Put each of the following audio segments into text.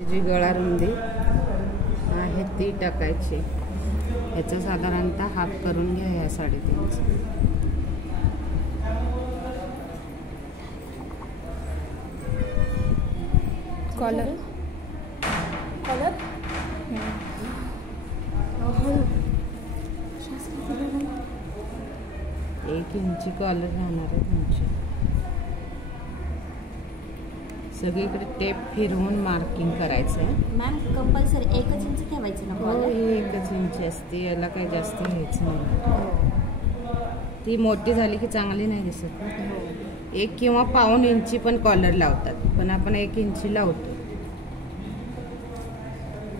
जी गळा रुंदी आहे ती टाकायची. याचा साधारणतः हाफ करून घ्या या साडेतीनचा. कॉलर 1 इंची कॉलर राहणार आहे तुमची. सगळीकडे टेप फिरवून मार्किंग करायचं आहे. मॅम कंपल्सरी 1 इंच ठेवायचं ना? हो, ही 1 इंची असते, याला काही जास्त घ्यायचं नाही. ती मोठी झाली की चांगली नाही दिसत. 1 किंवा पाऊण इंची पण कॉलर लावतात, पण आपण 1 इंची लावतो.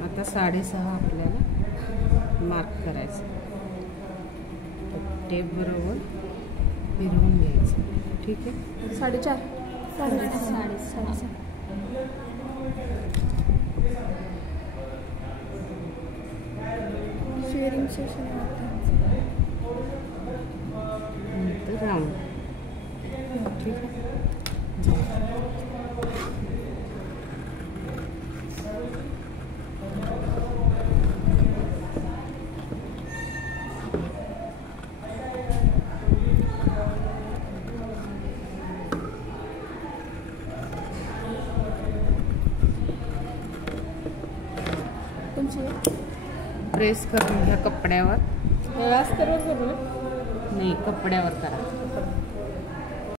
आता 6.5 आपल्याला मार्क करायचं. टेप बरोबर फिरवून घ्यायचं. ठीक आहे. 4.5 शेअरिंग सेशन नंतर राऊंड. ठीक आहे. प्रेस करून घ्या कपड्यावर. अस्तर नाही, कपड्यावर करा.